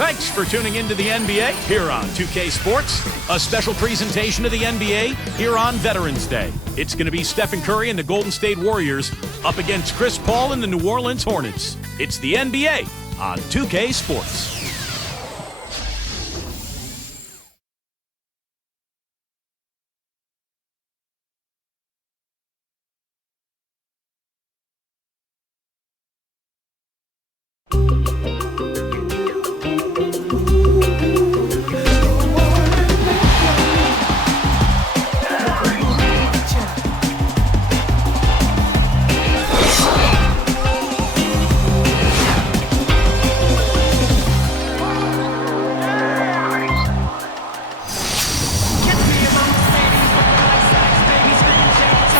Thanks for tuning into the NBA here on 2K Sports. A special presentation of the NBA here on Veterans Day. It's going to be Stephen Curry and the Golden State Warriors up against Chris Paul and the New Orleans Hornets. It's the NBA on 2K Sports.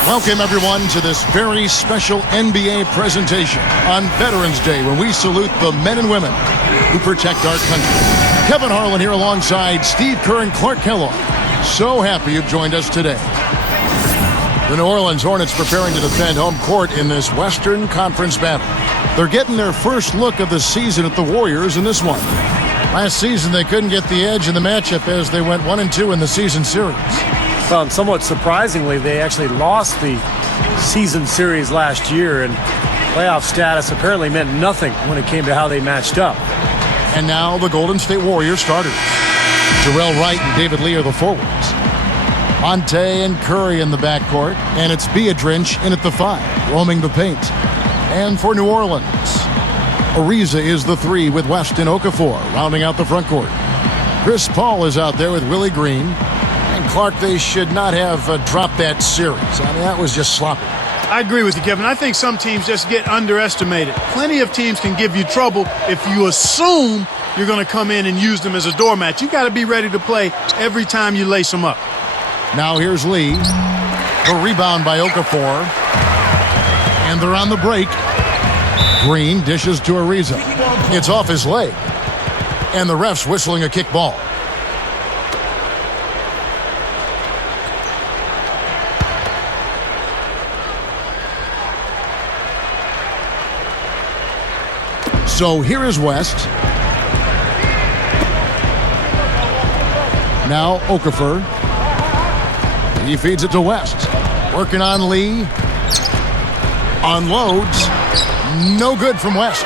Welcome, everyone, to this very special NBA presentation on Veterans Day, when we salute the men and women who protect our country. Kevin Harlan here alongside Steve Kerr and Clark Kellogg. So happy you've joined us today. The New Orleans Hornets preparing to defend home court in this Western Conference battle. They're getting their first look of the season at the Warriors in this one. Last season, they couldn't get the edge in the matchup as they went 1-2 in the season series. Well, and somewhat surprisingly, they actually lost the season series last year, and playoff status apparently meant nothing when it came to how they matched up. And now the Golden State Warriors starters. Jarrell Wright and David Lee are the forwards. Monte and Curry in the backcourt, and it's Biedrins in at the 5, roaming the paint. And for New Orleans, Ariza is the 3 with West and Okafor rounding out the front court. Chris Paul is out there with Willie Green. And Clark, they should not have dropped that series. I mean, that was just sloppy. I agree with you, Kevin. I think some teams just get underestimated. Plenty of teams can give you trouble if you assume you're going to come in and use them as a doormat. You got to be ready to play every time you lace them up. Now here's Lee. The rebound by Okafor. And they're on the break. Green dishes to Ariza. It's off his leg. And the ref's whistling a kick ball. So here is West. Now Okafor. He feeds it to West. Working on Lee. Unloads. No good from West.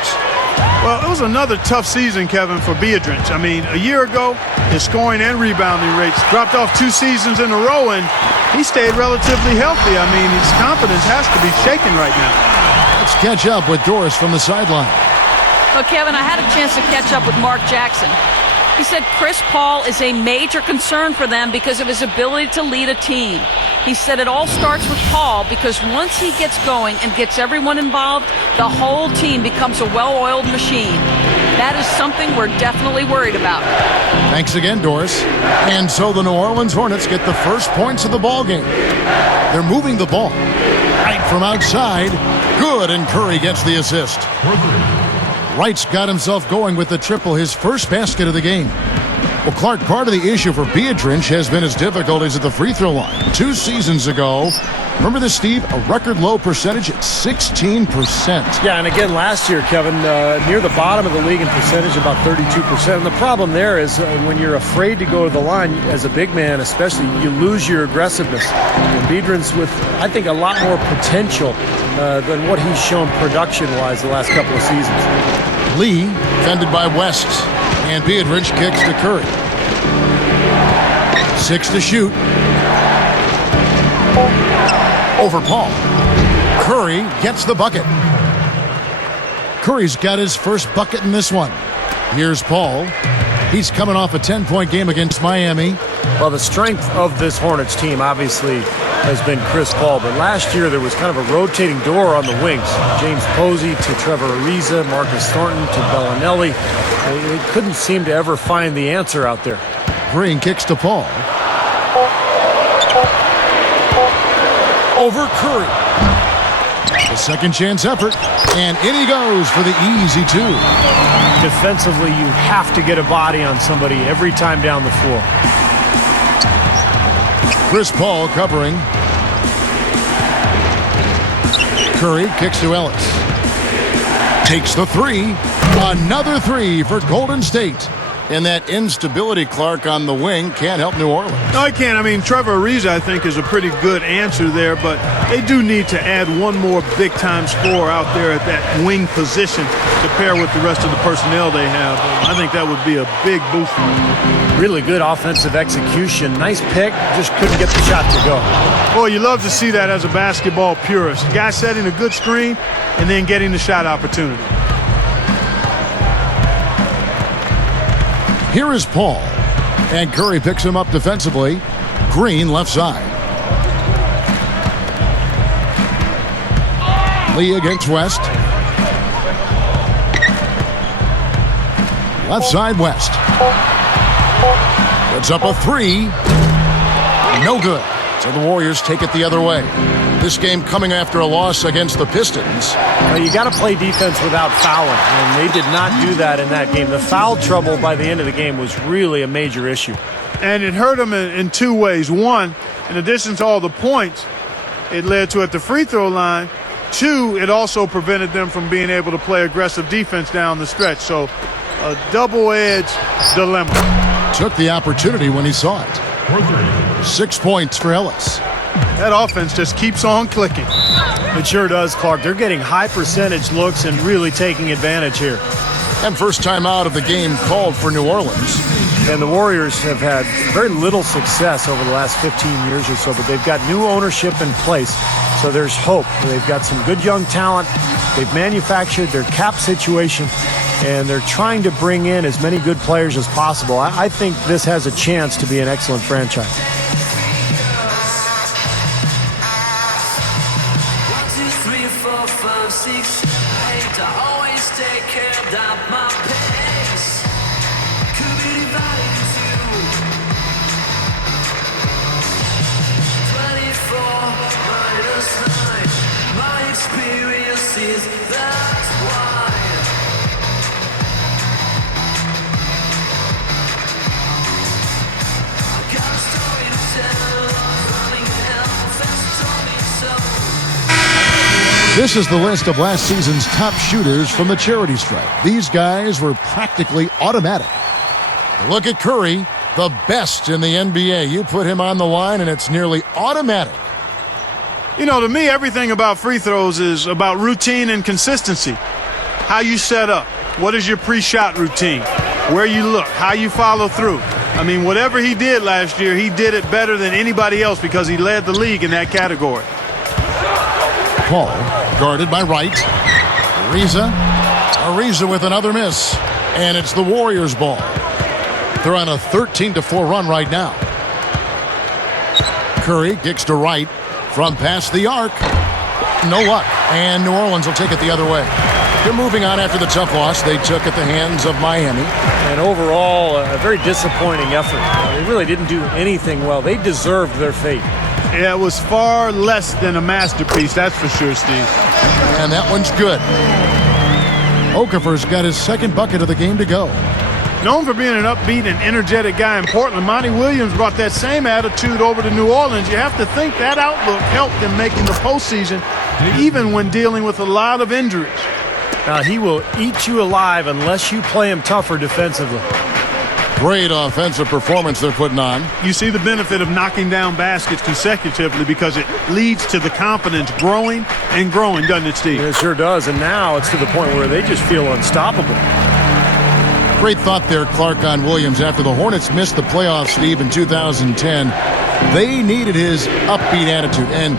Well, it was another tough season, Kevin, for Biedrins. I mean, a year ago, his scoring and rebounding rates dropped off 2 seasons in a row, and he stayed relatively healthy. I mean, his confidence has to be shaken right now. Let's catch up with Doris from the sideline. Well, Kevin, I had a chance to catch up with Mark Jackson. He said Chris Paul is a major concern for them because of his ability to lead a team. He said it all starts with Paul because once he gets going and gets everyone involved, the whole team becomes a well-oiled machine. That is something we're definitely worried about. Thanks again, Doris. And so the New Orleans Hornets get the first points of the ball game. They're moving the ball right from outside. Good, and Curry gets the assist. Wright's got himself going with the triple, his first basket of the game. Well, Clark, part of the issue for Biedrins has been his difficulties at the free throw line. 2 seasons ago, remember this, Steve? A record low percentage at 16%. Yeah, and again last year, Kevin, near the bottom of the league in percentage, about 32%. And the problem there is when you're afraid to go to the line as a big man, especially, you lose your aggressiveness. And Biedrins with, I think, a lot more potential than what he's shown production-wise the last couple of seasons. Lee defended by West, and Biedrins kicks to Curry. 6 to shoot. Over Paul. Curry gets the bucket. Curry's got his first bucket in this one. Here's Paul. He's coming off a 10-point game against Miami. Well, the strength of this Hornets team obviously has been Chris Paul, but last year there was kind of a rotating door on the wings. James Posey to Trevor Ariza, Marcus Thornton to Bellinelli. They couldn't seem to ever find the answer out there. Green kicks to Paul. Over Curry. A second chance effort, and in he goes for the easy 2. Defensively, you have to get a body on somebody every time down the floor. Chris Paul covering. Curry kicks to Ellis. Takes the 3. Another 3 for Golden State. And that instability, Clark, on the wing can't help New Orleans. No, I can't. I mean, Trevor Ariza, I think, is a pretty good answer there, but they do need to add one more big-time scorer out there at that wing position to pair with the rest of the personnel they have. I think that would be a big boost for them. Really good offensive execution. Nice pick, just couldn't get the shot to go. Boy, you love to see that as a basketball purist. Guy setting a good screen and then getting the shot opportunity. Here is Paul. And Curry picks him up defensively. Green left side. Lee against West. Left side West. Puts up a three. No good. So the Warriors take it the other way. This game coming after a loss against the Pistons. Well, you got to play defense without fouling, and they did not do that in that game. The foul trouble by the end of the game was really a major issue. And it hurt them in two ways. One, in addition to all the points it led to at the free throw line. Two, it also prevented them from being able to play aggressive defense down the stretch. So a double-edged dilemma. Took the opportunity when he saw it. 6 points for Ellis. That offense just keeps on clicking. It sure does, Clark. They're getting high percentage looks and really taking advantage here. And first time out of the game called for New Orleans. And the Warriors have had very little success over the last 15 years or so, but they've got new ownership in place, so there's hope. They've got some good young talent. They've manufactured their cap situation, and they're trying to bring in as many good players as possible. I think this has a chance to be an excellent franchise. 1, 2, 3, 4, 5, 6, 8. I always take care of my pace. Could be divided into 24 minus 9. My experience is that's why. I got a story to tell. Running hell, fast told me so. This is the list of last season's top shooters from the charity stripe. These guys were practically automatic. Look at Curry, the best in the NBA. You put him on the line and it's nearly automatic. You know, to me, everything about free throws is about routine and consistency. How you set up. What is your pre-shot routine? Where you look. How you follow through. I mean, whatever he did last year, he did it better than anybody else because he led the league in that category. Paul, guarded by Wright. Ariza with another miss. And it's the Warriors' ball. They're on a 13-4 run right now. Curry kicks to Wright from past the arc. No luck. And New Orleans will take it the other way. They're moving on after the tough loss they took at the hands of Miami. And overall, a very disappointing effort. They really didn't do anything well. They deserved their fate. Yeah, it was far less than a masterpiece, that's for sure, Steve. And that one's good. Okafor's got his second bucket of the game to go. Known for being an upbeat and energetic guy in Portland, Monty Williams brought that same attitude over to New Orleans. You have to think that outlook helped him making the postseason, even when dealing with a lot of injuries. Now, he will eat you alive unless you play him tougher defensively. Great offensive performance they're putting on. You see the benefit of knocking down baskets consecutively because it leads to the confidence growing and growing, doesn't it, Steve? It sure does, and now it's to the point where they just feel unstoppable. Great thought there, Clark, on Williams. After the Hornets missed the playoffs, Steve, in 2010, they needed his upbeat attitude. And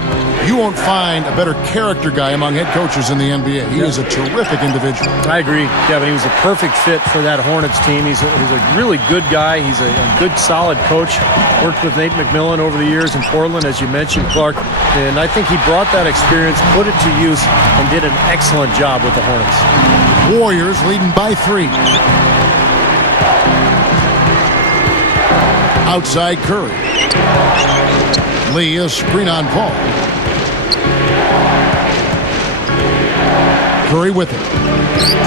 you won't find a better character guy among head coaches in the NBA. He is a terrific individual. I agree, Kevin. He was a perfect fit for that Hornets team. He's a really good guy. He's a good, solid coach. Worked with Nate McMillan over the years in Portland, as you mentioned, Clark. And I think he brought that experience, put it to use, and did an excellent job with the Hornets. Warriors leading by 3. Outside Curry. Lee, a screen on Paul. Curry with it.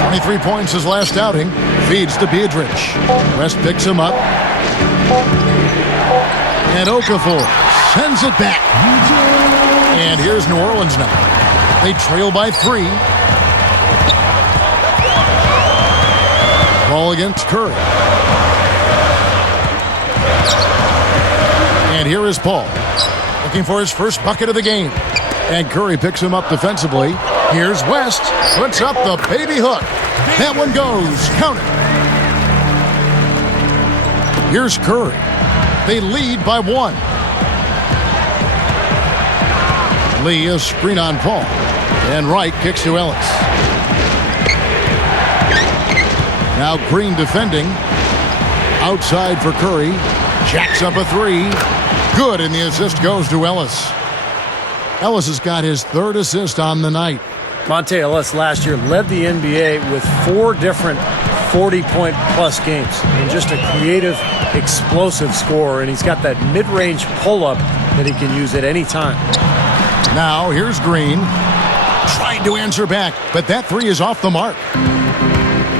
23 points his last outing. Feeds to Biedrich. West picks him up. And Okafor sends it back. And here's New Orleans now. They trail by 3. Ball against Curry. here is Paul, looking for his first bucket of the game. And Curry picks him up defensively. Here's West, puts up the baby hook. That one goes, count it. Here's Curry. They lead by 1. Lee, a screen on Paul. And Wright kicks to Ellis. Now Green defending. Outside for Curry. Jacks up a 3. Good, and the assist goes to Ellis. Ellis has got his 3rd assist on the night. Monte Ellis last year led the NBA with 4 different 40-point-plus games. And just a creative, explosive scorer, and he's got that mid-range pull-up that he can use at any time. Now here's Green. Trying to answer back, but that 3 is off the mark.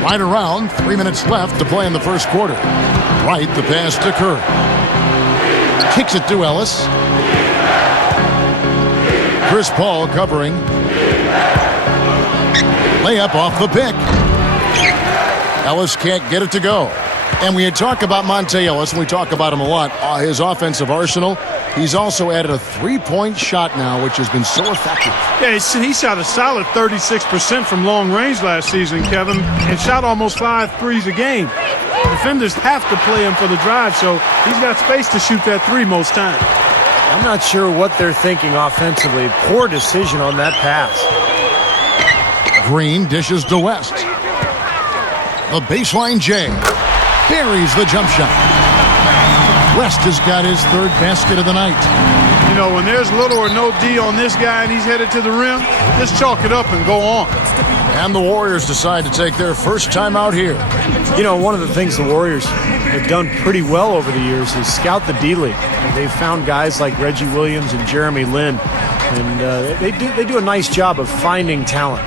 Right around, 3 minutes left to play in the first quarter. Right, the pass to Curry. Kicks it to Ellis. Chris Paul covering. Layup off the pick. Ellis can't get it to go. And we had talked about Monte Ellis, and we talk about him a lot. His offensive arsenal. He's also added a 3-point shot now, which has been so effective. Yeah, he shot a solid 36% from long range last season, Kevin, and shot almost 5 threes a game. Defenders have to play him for the drive, so he's got space to shoot that 3 most times. I'm not sure what they're thinking offensively. Poor decision on that pass. Green dishes to West. The baseline J. Buries the jump shot. West has got his 3rd basket of the night. You know, when there's little or no D on this guy and he's headed to the rim, just chalk it up and go on. And the Warriors decide to take their first time out here. You know, one of the things the Warriors have done pretty well over the years is scout the D-League. They've found guys like Reggie Williams and Jeremy Lin, and they do a nice job of finding talent.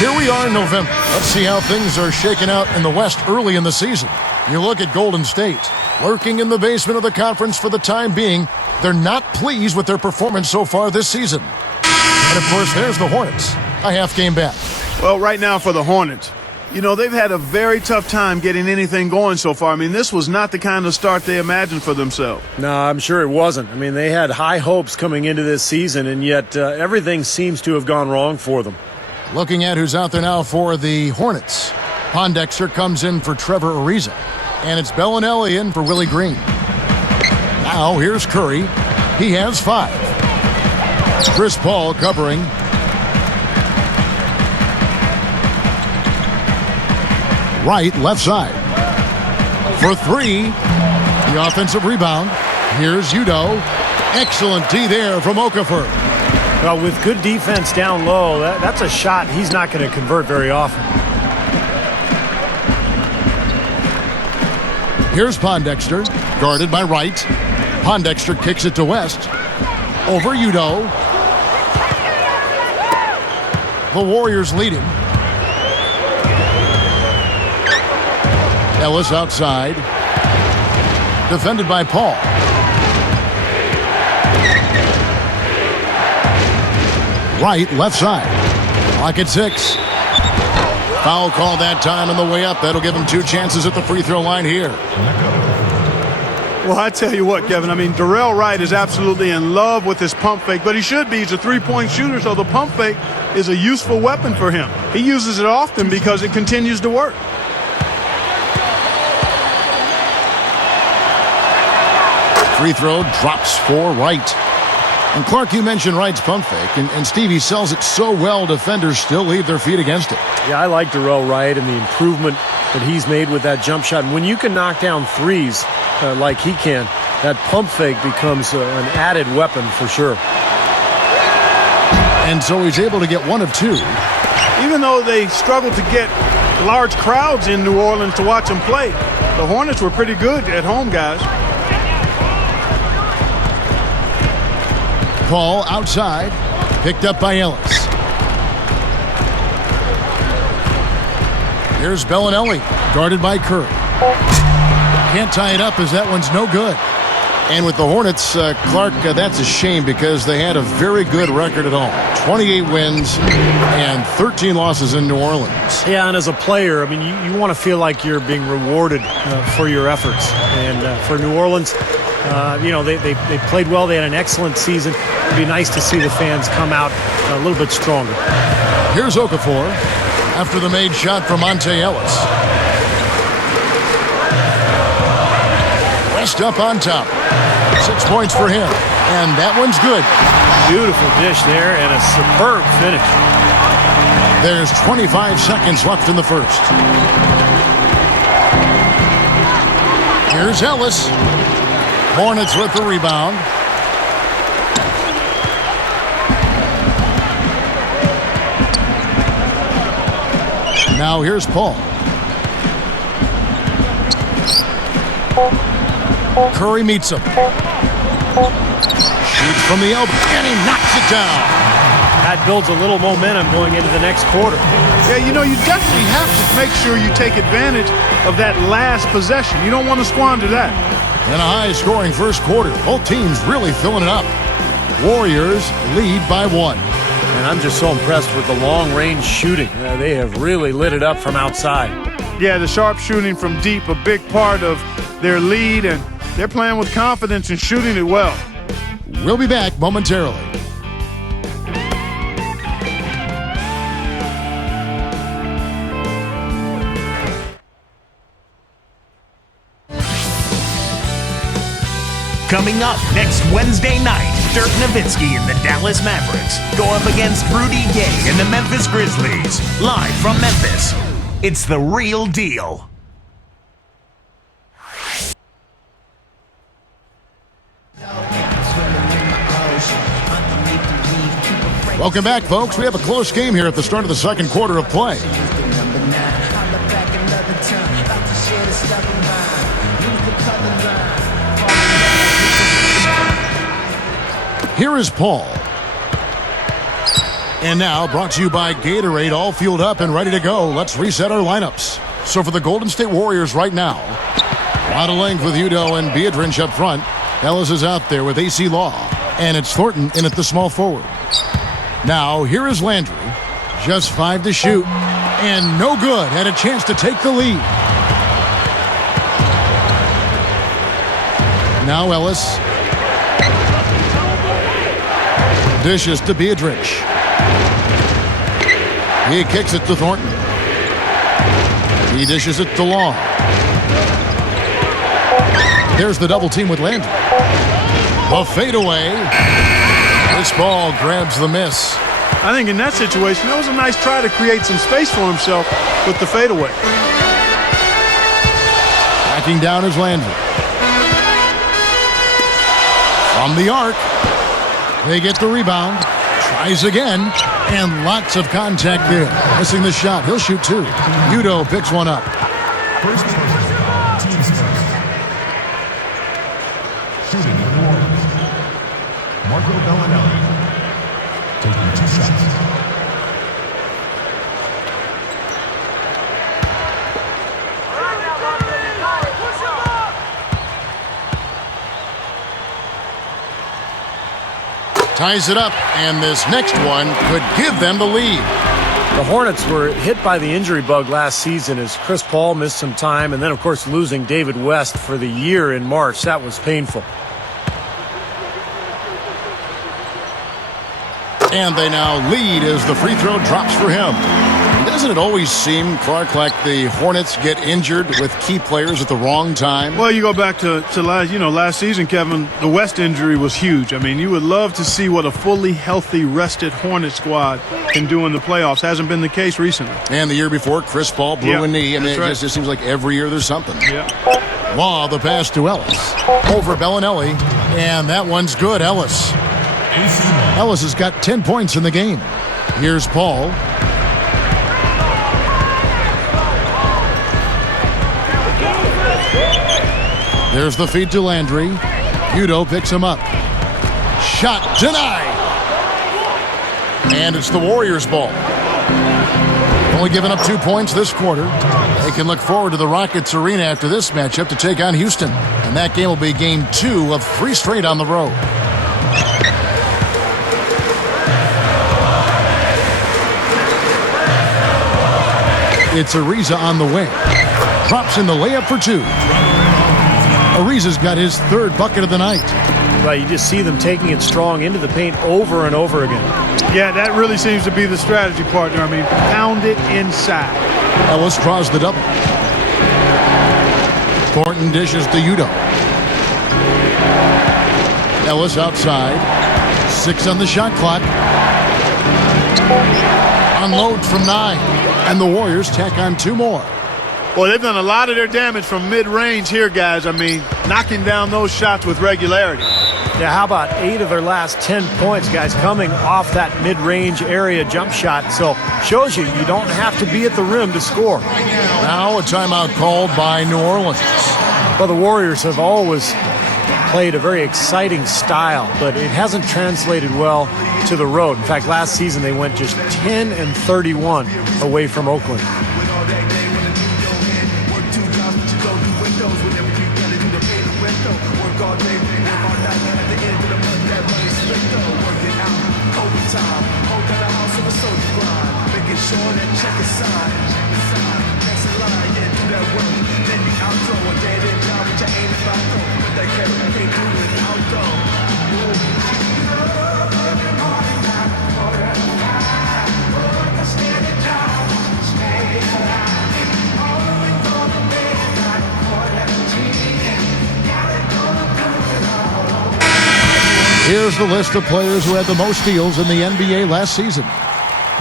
Here we are in November. Let's see how things are shaking out in the West early in the season. You look at Golden State, lurking in the basement of the conference for the time being. They're not pleased with their performance so far this season. And, of course, there's the Hornets, a half game back. Well, right now for the Hornets, you know, they've had a very tough time getting anything going so far. I mean, this was not the kind of start they imagined for themselves. No, I'm sure it wasn't. I mean, they had high hopes coming into this season, and yet everything seems to have gone wrong for them. Looking at who's out there now for the Hornets. Pondexter comes in for Trevor Ariza. And it's Bellinelli in for Willie Green. Now here's Curry. He has 5. Chris Paul covering. Right, left side. For 3. The offensive rebound. Here's Udoh. Excellent D there from Okafor. Well, with good defense down low, that's a shot he's not going to convert very often. Here's Pondexter, guarded by Wright. Pondexter kicks it to West. Over Udoh. The Warriors lead him. Ellis outside. Defended by Paul. Right, left side. Clock at 6. Foul call that time on the way up. That'll give him 2 chances at the free throw line here. Well, I tell you what, Kevin, I mean, Darrell Wright is absolutely in love with his pump fake, but he should be. He's a 3-point shooter, so the pump fake is a useful weapon for him. He uses it often because it continues to work. Free throw drops for Wright. And Clark, you mentioned Wright's pump fake, and Stevie sells it so well, defenders still leave their feet against it. Yeah, I like Darrell Wright and the improvement that he's made with that jump shot. And when you can knock down threes like he can, that pump fake becomes an added weapon for sure. And so he's able to get one of two. Even though they struggled to get large crowds in New Orleans to watch them play, the Hornets were pretty good at home, guys. Paul outside, picked up by Ellis. Here's Bellinelli, guarded by Curry. Can't tie it up as that one's no good. And with the Hornets, Clark, that's a shame because they had a very good record at home. 28 wins and 13 losses in New Orleans. Yeah, and as a player, I mean, you want to feel like you're being rewarded for your efforts. And for New Orleans, you know, they played well. They had an excellent season. It'd be nice to see the fans come out a little bit stronger. Here's Okafor after the made shot from Monte Ellis. West up on top. 6 points for him. And that one's good. Beautiful dish there and a superb finish. There's 25 seconds left in the first. Here's Ellis. Hornets with the rebound. Now here's Paul. Curry meets him. Shoots from the elbow, and he knocks it down. That builds a little momentum going into the next quarter. Yeah, you know, you definitely have to make sure you take advantage of that last possession. You don't want to squander that. In a high-scoring first quarter, both teams really filling it up. Warriors lead by 1. And I'm just so impressed with the long-range shooting. They have really lit it up from outside. Yeah, the sharp shooting from deep, a big part of their lead, and they're playing with confidence and shooting it well. We'll be back momentarily. Coming up next Wednesday night, Dirk Nowitzki and the Dallas Mavericks go up against Rudy Gay and the Memphis Grizzlies. Live from Memphis, it's The Real Deal. Welcome back, folks. We have a close game here at the start of the second quarter of play. Here is Paul. And now, brought to you by Gatorade, all fueled up and ready to go. Let's reset our lineups. So for the Golden State Warriors right now, a lot of length with Udo and Beatrice up front. Ellis is out there with AC Law. And it's Thornton in at the small forward. Now, here is Landry. Just 5 to shoot. And no good. Had a chance to take the lead. Now Ellis. Dishes to Beatrice. He kicks it to Thornton. He dishes it to Law. There's the double team with Landry. A fadeaway. This ball grabs the miss. I think in that situation, that was a nice try to create some space for himself with the fadeaway. Backing down is Landry. From the arc. They get the rebound. Tries again. And lots of contact there. Missing the shot. He'll shoot 2. Udo picks one up. First team's first. Shooting for New Orleans. Marco Bellinelli. Taking 2 shots. Ties it up, and this next one could give them the lead. The Hornets were hit by the injury bug last season as Chris Paul missed some time, and then, of course, losing David West for the year in March. That was painful. And they now lead as the free throw drops for him. Doesn't it always seem, Clark, like the Hornets get injured with key players at the wrong time? Well, you go back to last season, Kevin, the West injury was huge. I mean, you would love to see what a fully healthy, rested Hornet squad can do in the playoffs. Hasn't been the case recently. And the year before, Chris Paul blew a knee. I mean, right. It just seems like every year there's something. Yeah. Law, the pass to Ellis. Over Bellinelli. And that one's good, Ellis. Ellis has got 10 points in the game. Here's Paul. There's the feed to Landry. Udo picks him up. Shot denied. And it's the Warriors' ball. Only giving up 2 points this quarter. They can look forward to the Rockets Arena after this matchup to take on Houston. And that game will be game 2 of 3 straight on the road. It's Ariza on the wing. Drops in the layup for 2. Ariza's got his 3rd bucket of the night. Right, you just see them taking it strong into the paint over and over again. Yeah, that really seems to be the strategy, partner. I mean, pound it inside. Ellis draws the double. Thornton dishes to Udo. Ellis outside. 6 on the shot clock. Unload from 9. And the Warriors tack on 2 more. Well, they've done a lot of their damage from mid-range here, guys. I mean, knocking down those shots with regularity. Yeah, how about 8 of their last 10 points, guys, coming off that mid-range area jump shot. So shows you don't have to be at the rim to score. Now a timeout called by New Orleans. Well, the Warriors have always played a very exciting style, but it hasn't translated well to the road. In fact, last season they went just 10-31 away from Oakland. Here's the list of players who had the most steals in the NBA last season.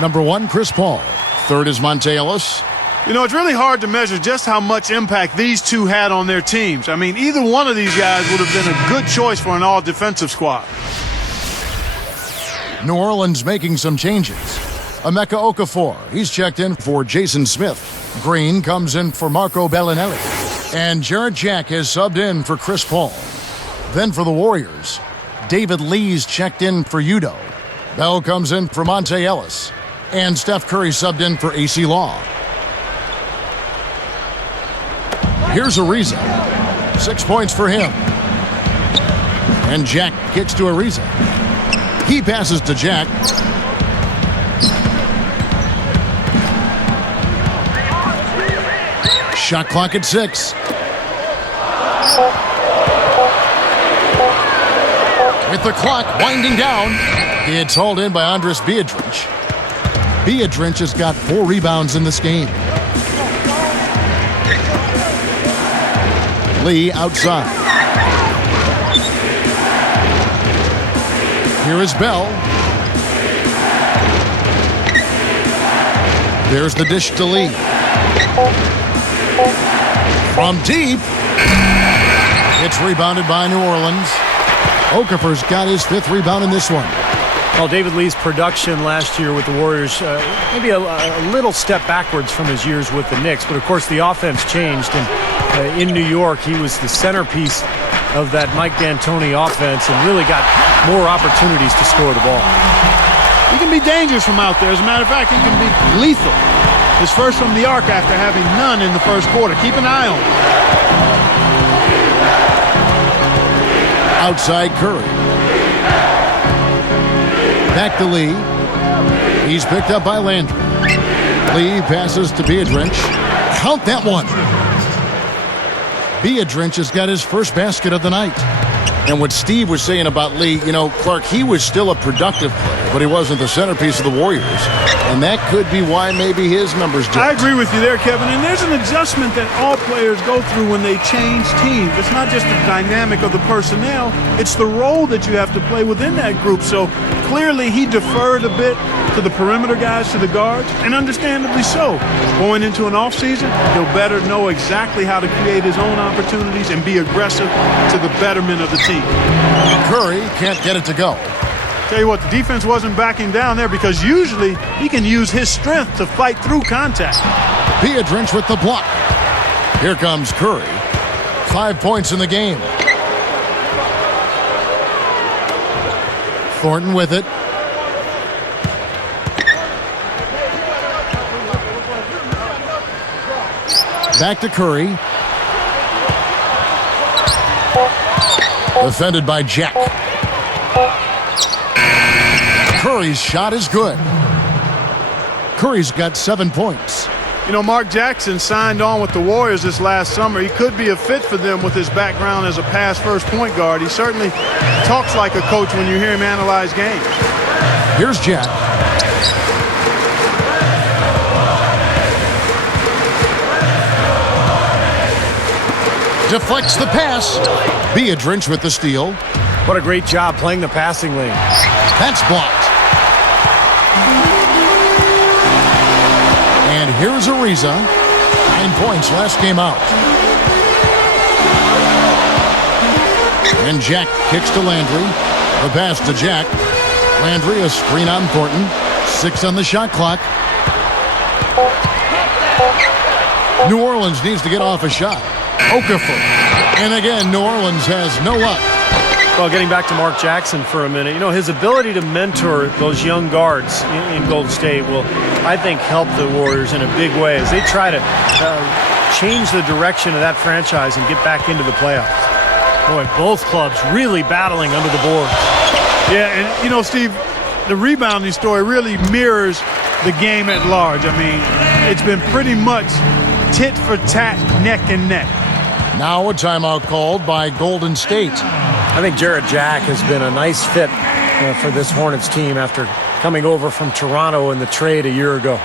Number 1, Chris Paul. 3rd is Monte Ellis. You know, it's really hard to measure just how much impact these two had on their teams. I mean, either one of these guys would have been a good choice for an all-defensive squad. New Orleans making some changes. Emeka Okafor, he's checked in for Jason Smith. Green comes in for Marco Bellinelli. And Jarrett Jack has subbed in for Chris Paul. Then for the Warriors, David Lee's checked in for Udo. Bell comes in for Monte Ellis. And Steph Curry subbed in for AC Law. Here's Ariza. 6 points for him. And Jack kicks to Ariza. He passes to Jack. Shot clock at 6. With the clock winding down, it's hauled in by Andres Biedrins. Biedrins has got 4 rebounds in this game. Lee outside. Here is Bell. There's the dish to Lee. From deep. It's rebounded by New Orleans. Okafor's got his 5th rebound in this one. Well, David Lee's production last year with the Warriors, maybe a little step backwards from his years with the Knicks, but of course the offense changed, and in New York he was the centerpiece of that Mike D'Antoni offense and really got more opportunities to score the ball. He can be dangerous from out there. As a matter of fact, he can be lethal. His first from the arc after having none in the first quarter. Keep an eye on him. Outside Curry. Back to Lee. He's picked up by Landry. Lee passes to Biedrins. Count that one. Biedrins has got his first basket of the night. And what Steve was saying about Lee, Clark, he was still a productive player, but he wasn't the centerpiece of the Warriors. And that could be why maybe his numbers dipped. I agree with you there, Kevin. And there's an adjustment that all players go through when they change teams. It's not just the dynamic of the personnel. It's the role that you have to play within that group. So clearly he deferred a bit to the perimeter guys, to the guards, and understandably so. Going into an offseason, he'll better know exactly how to create his own opportunities and be aggressive to the betterment of the team. Curry can't get it to go. Tell you what, the defense wasn't backing down there because usually he can use his strength to fight through contact. Biedrins with the block. Here comes Curry. 5 points in the game. Thornton with it. Back to Curry. Defended by Jack. Curry's shot is good. Curry's got 7 points. You know, Mark Jackson signed on with the Warriors this last summer. He could be a fit for them with his background as a pass-first point guard. He certainly talks like a coach when you hear him analyze games. Here's Jack. Deflects the pass. Biedrins with the steal. What a great job playing the passing lane. That's blocked. And here's Ariza. 9 points last game out. And Jack kicks to Landry. The pass to Jack. Landry, a screen on Thornton. 6 on the shot clock. New Orleans needs to get off a shot. Okafor. And again, New Orleans has no luck. Well, getting back to Mark Jackson for a minute, you know, his ability to mentor those young guards in Golden State will, I think, help the Warriors in a big way as they try to change the direction of that franchise and get back into the playoffs. Boy, both clubs really battling under the boards. Yeah, and, you know, Steve, the rebounding story really mirrors the game at large. I mean, it's been pretty much tit for tat, neck and neck. Now a timeout called by Golden State. I think Jarrett Jack has been a nice fit for this Hornets team after coming over from Toronto in the trade a year ago.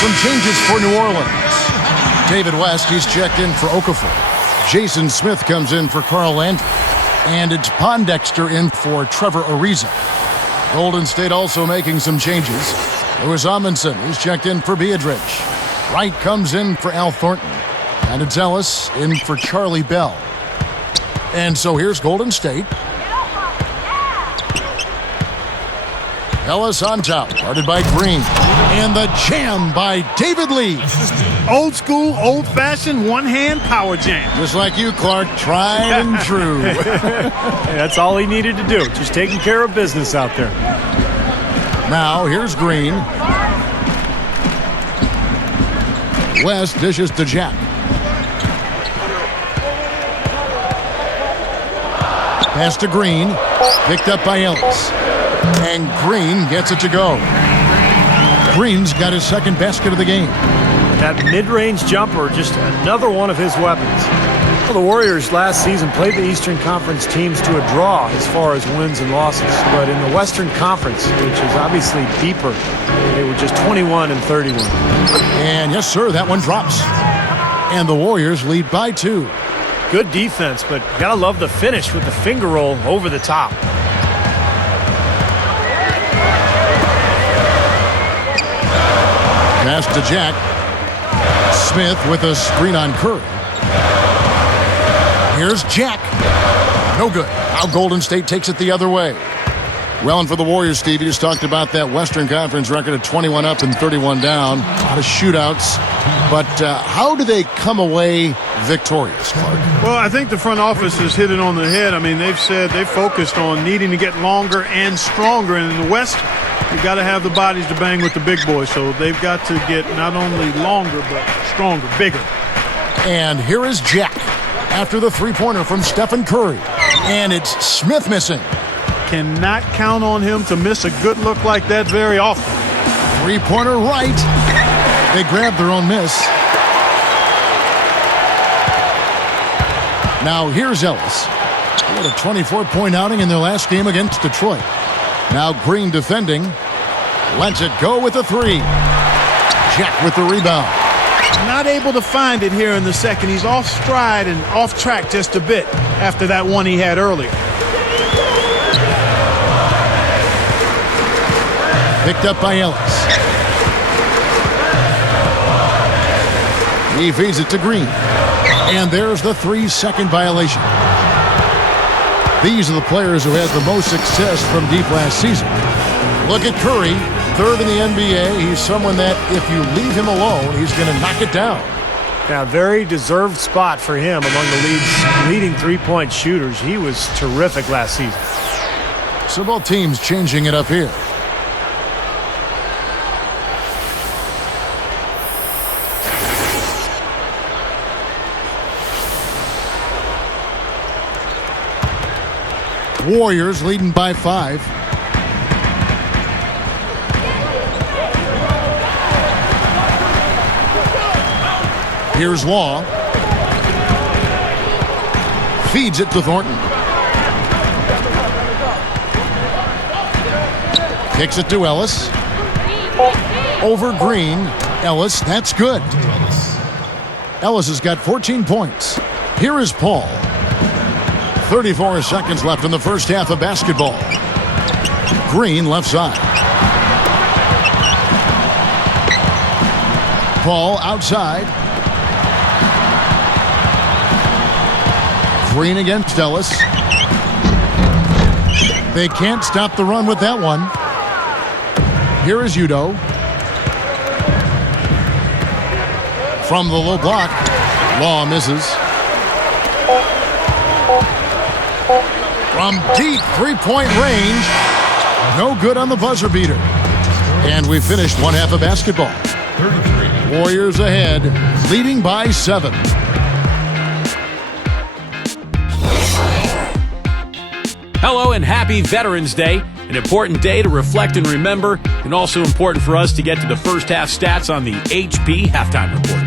Some changes for New Orleans. David West, he's checked in for Okafor. Jason Smith comes in for Carl Landry. And it's Pondexter in for Trevor Ariza. Golden State also making some changes. Louis Amundsen, he's checked in for Biedrins. Wright comes in for Al Thornton. And it's Ellis in for Charlie Bell. And so here's Golden State. Ellis on top, guarded by Green. And the jam by David Lee. Old school, old-fashioned, one-hand power jam. Just like you, Clark, tried and true. That's all he needed to do, just taking care of business out there. Now, here's Green. West dishes to Jack. Pass to Green. Picked up by Ellis. And Green gets it to go. Green's got his second basket of the game. That mid-range jumper, just another one of his weapons. Well, the Warriors last season played the Eastern Conference teams to a draw as far as wins and losses. But in the Western Conference, which is obviously deeper, they were just 21 and 31. And yes, sir, that one drops. And the Warriors lead by 2. Good defense, but you gotta love the finish with the finger roll over the top. Pass to Jack. Smith with a screen on Curry. Here's Jack. No good. Now Golden State takes it the other way. Well, and for the Warriors, Steve, you just talked about that Western Conference record of 21 up and 31 down. A lot of shootouts. But how do they come away victorious, Clark? Well, I think the front office has hit it on the head. I mean, they've said they've focused on needing to get longer and stronger. And in the West, you've got to have the bodies to bang with the big boys. So they've got to get not only longer, but stronger, bigger. And here is Jack after the three-pointer from Stephen Curry. And it's Smith missing. cannot count on him to miss a good look like that very often. Three-pointer right. They grabbed their own miss. Now here's Ellis. He had a 24-point outing in their last game against Detroit. Now Green defending. Lets it go with a three. Jack with the rebound. Not able to find it here in the second. He's off stride and off track just a bit after that one he had earlier. Picked up by Ellis. He feeds it to Green. And there's the 3-second violation. These are the players who had the most success from deep last season. Look at Curry, third in the NBA. He's someone that if you leave him alone, he's going to knock it down. Now, very deserved spot for him among the league's leading three-point shooters. He was terrific last season. So both teams changing it up here. Warriors leading by 5. Here's Law. Feeds it to Thornton. Kicks it to Ellis. Over Green. Ellis, that's good. Ellis has got 14 points. Here is Paul. 34 seconds left in the first half of basketball. Green left side. Paul outside. Green against Ellis. They can't stop the run with that one. Here is Udo. From the low block. Law misses. From deep three-point range. No good on the buzzer beater. And we finished one half of basketball. 33. Warriors ahead, leading by 7. Hello and happy Veterans Day. An important day to reflect and remember, and also important for us to get to the first half stats on the HP Halftime Report.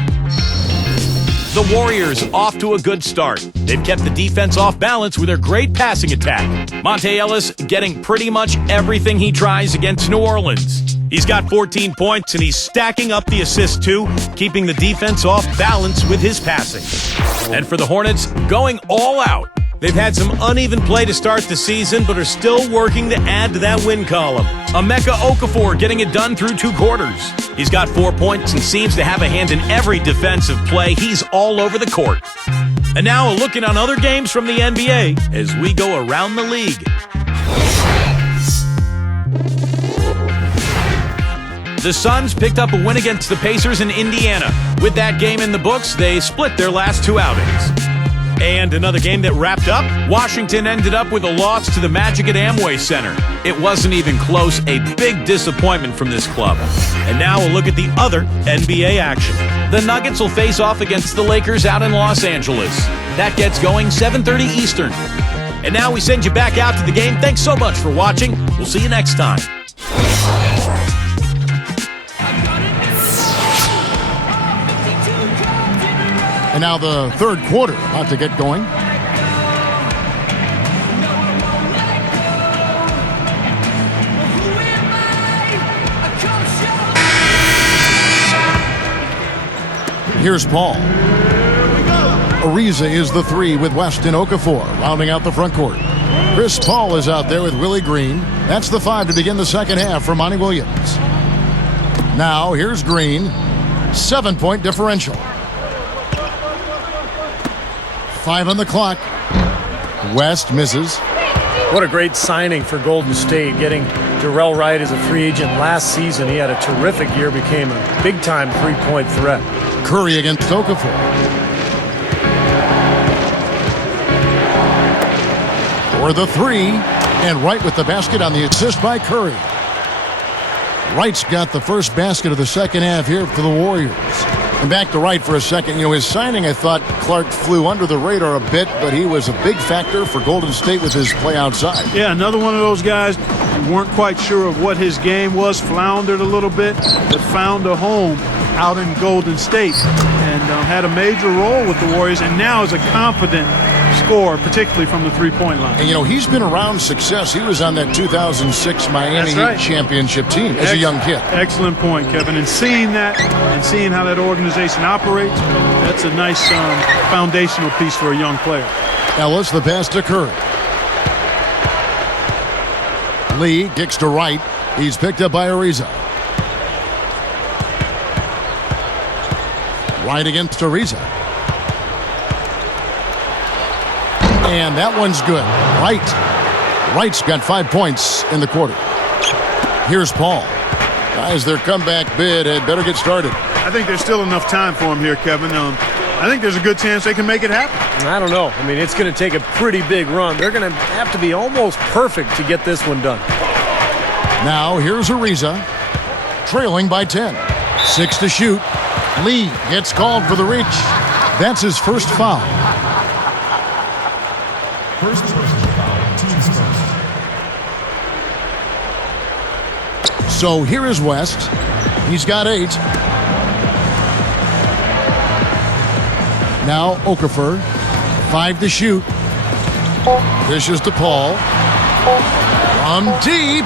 The Warriors off to a good start. They've kept the defense off balance with their great passing attack. Monte Ellis getting pretty much everything he tries against New Orleans. He's got 14 points, and he's stacking up the assists too, keeping the defense off balance with his passing. And for the Hornets, going all out. They've had some uneven play to start the season, but are still working to add to that win column. Emeka Okafor getting it done through 2 quarters. He's got 4 points and seems to have a hand in every defensive play. He's all over the court. And now a look in on other games from the NBA as we go around the league. The Suns picked up a win against the Pacers in Indiana. With that game in the books, they split their last 2 outings. And another game that wrapped up, Washington ended up with a loss to the Magic at Amway Center. It wasn't even close, a big disappointment from this club. And now a look at the other NBA action. The Nuggets will face off against the Lakers out in Los Angeles. That gets going 7:30 Eastern. And now we send you back out to the game. Thanks so much for watching. We'll see you next time. And now the third quarter about to get going. Here's Paul. Ariza is the 3 with West and Okafor rounding out the front court. Chris Paul is out there with Willie Green. That's the 5 to begin the second half for Monty Williams. Now here's Green. 7-point differential. 5 on the clock. West misses. What a great signing for Golden State, getting Darrell Wright as a free agent last season. He had a terrific year, became a big-time three-point threat. Curry against Okafor. For the 3, and Wright with the basket on the assist by Curry. Wright's got the first basket of the second half here for the Warriors. And back to right for a second. You know, his signing, I thought Clark flew under the radar a bit, but he was a big factor for Golden State with his play outside. Yeah, another one of those guys you weren't quite sure of what his game was, floundered a little bit, but found a home out in Golden State and had a major role with the Warriors, and now is a confident scorer, particularly from the three-point line. And, you know, he's been around success. He was on that 2006 Miami Heat championship team as a young kid. Excellent point, Kevin. And seeing that and seeing how that organization operates, that's a nice foundational piece for a young player. Ellis, the pass to Curry. Lee kicks to right. He's picked up by Ariza. Right against Ariza. And that one's good. Wright's got 5 points in the quarter. Here's Paul. Guys, their comeback bid had better get started. I think there's still enough time for him here, Kevin. I think there's a good chance they can make it happen. I don't know. I mean, it's going to take a pretty big run. They're going to have to be almost perfect to get this one done. Now, here's Ariza, trailing by 10. 6 to shoot. Lee gets called for the reach. That's his first foul. First personal foul, team's first. So here is West. He's got 8. Now Okafor. 5 to shoot. Dishes to Paul. From deep.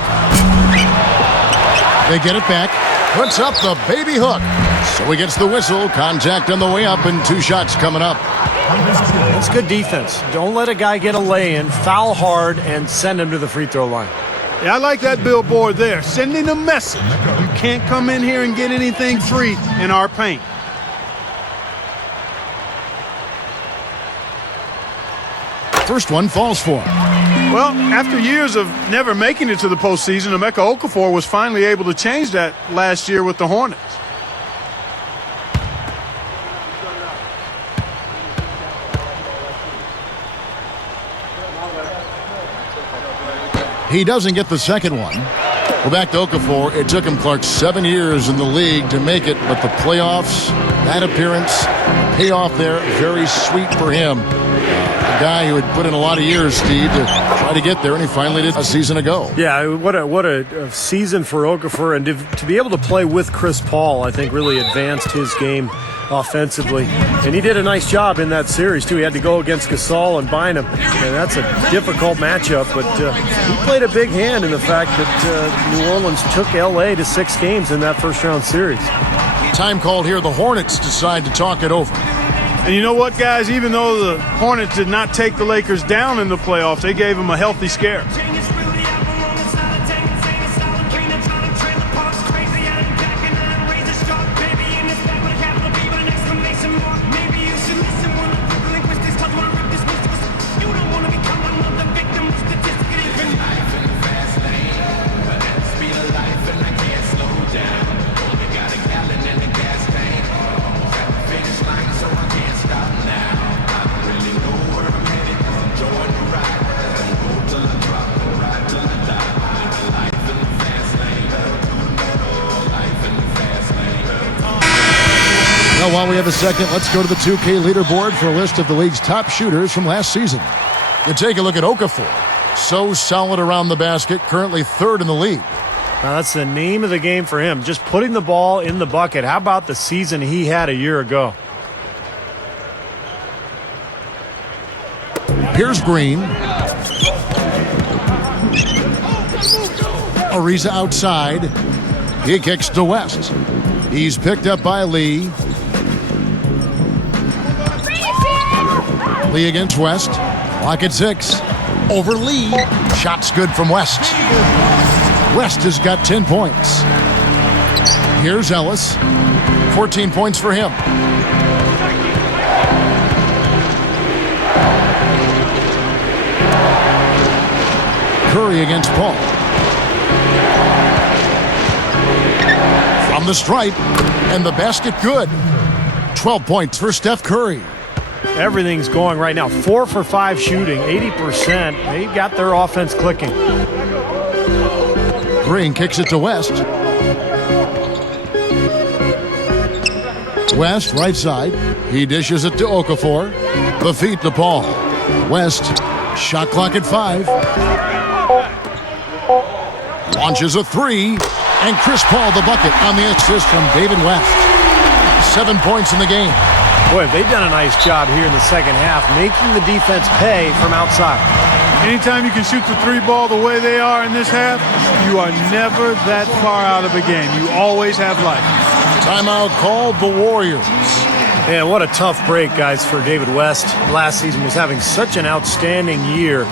They get it back. Puts up the baby hook. So he gets the whistle. Contact on the way up and 2 shots coming up. That's good defense. Don't let a guy get a lay-in, foul hard, and send him to the free throw line. Yeah, I like that billboard there, sending a message. You can't come in here and get anything free in our paint. First one falls for him. Well, after years of never making it to the postseason, Emeka Okafor was finally able to change that last year with the Hornets. He doesn't get the second one. Well, back to Okafor. It took him, Clark, 7 years in the league to make it, but the playoffs, that appearance, payoff there, very sweet for him. A guy who had put in a lot of years, Steve, to try to get there, and he finally did a season ago. Yeah, what a season for Okafor, and to be able to play with Chris Paul, I think really advanced his game offensively. And he did a nice job in that series, too. He had to go against Gasol and Bynum, and that's a difficult matchup, but he played a big hand in the fact that New Orleans took L.A. to 6 games in that first-round series. Time called here. The Hornets decide to talk it over. And you know what, guys? Even though the Hornets did not take the Lakers down in the playoffs, they gave them a healthy scare. While we have a second, let's go to the 2K leaderboard for a list of the league's top shooters from last season. You take a look at Okafor. So solid around the basket, currently 3rd in the league. Now that's the name of the game for him, just putting the ball in the bucket. How about the season he had a year ago? Here's Green. Ariza outside. He kicks to West. He's picked up by Lee. Lee against West. Clock at 6. Over Lee. Shot's good from West. West has got 10 points. Here's Ellis. 14 points for him. Curry against Paul. From the stripe. And the basket good. 12 points for Steph Curry. Everything's going right now. 4 for 5 shooting, 80%. They got their offense clicking. Green kicks it to West. West, right side. He dishes it to Okafor. The feet to Paul. West, shot clock at 5. Launches a 3. And Chris Paul the bucket on the assist from David West. 7 points in the game. Boy, they've done a nice job here in the second half, making the defense pay from outside. Anytime you can shoot the 3 ball the way they are in this half, you are never that far out of a game. You always have life. Timeout called the Warriors. Man, what a tough break, guys, for David West. Last season was having such an outstanding year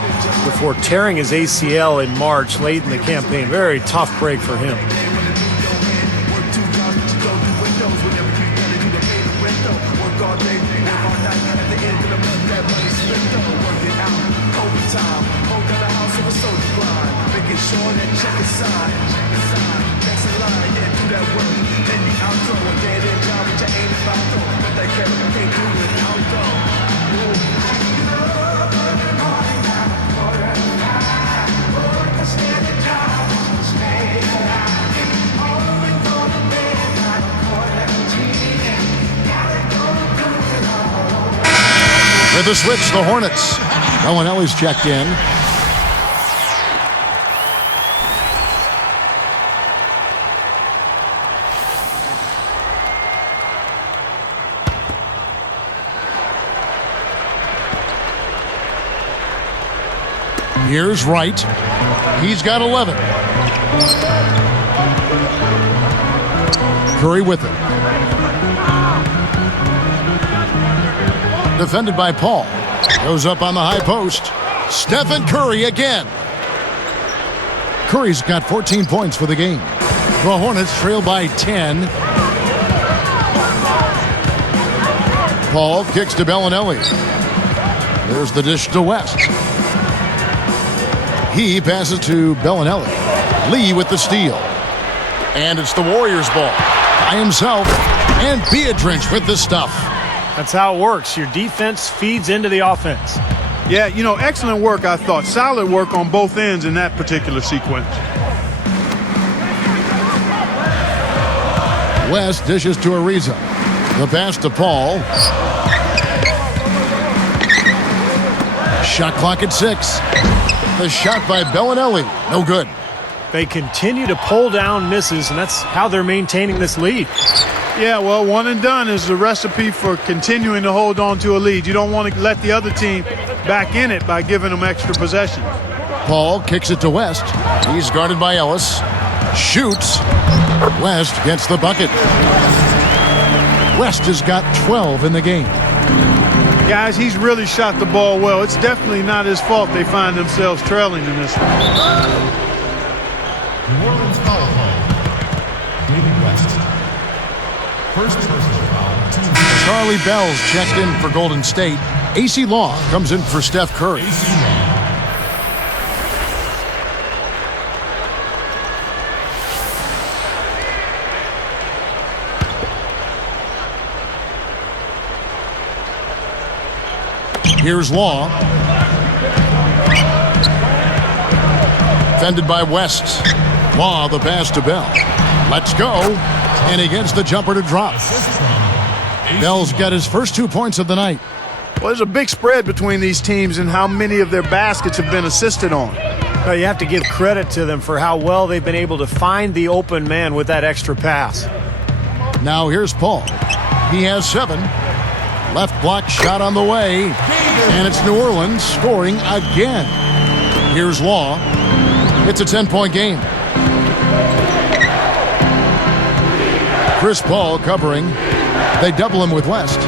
before tearing his ACL in March late in the campaign. Very tough break for him. With the switch, the Hornets. Bellinelli's checked in. Here's Wright. He's got 11. Curry with it. Defended by Paul. Goes up on the high post. Stephen Curry again. Curry's got 14 points for the game. The Hornets trail by 10. Paul kicks to Bellinelli. There's the dish to West. He passes to Bellinelli. Lee with the steal. And it's the Warriors' ball. By himself. And Beatrice with the stuff. That's how it works. Your defense feeds into the offense. Yeah, you know, excellent work, I thought. Solid work on both ends in that particular sequence. West dishes to Ariza. The pass to Paul. Shot clock at 6. The shot by Bellinelli. No good. They continue to pull down misses, and that's how they're maintaining this lead. Yeah, well, one and done is the recipe for continuing to hold on to a lead. You don't want to let the other team back in it by giving them extra possession. Paul kicks it to West. He's guarded by Ellis. Shoots. West gets the bucket. West has got 12 in the game. Guys, he's really shot the ball well. It's definitely not his fault they find themselves trailing in this one. New Orleans foul call. David West. First personal foul. Charlie Bell's checked in for Golden State. AC Law comes in for Steph Curry. Here's Law. Defended by West. Law, the pass to Bell. Let's go. And he gets the jumper to drop. Bell's got his first 2 points of the night. Well, there's a big spread between these teams and how many of their baskets have been assisted on. Well, you have to give credit to them for how well they've been able to find the open man with that extra pass. Now here's Paul. He has 7. Left block shot on the way. And it's New Orleans scoring again. Here's Law. It's a 10-point game. Chris Paul covering. They double him with West.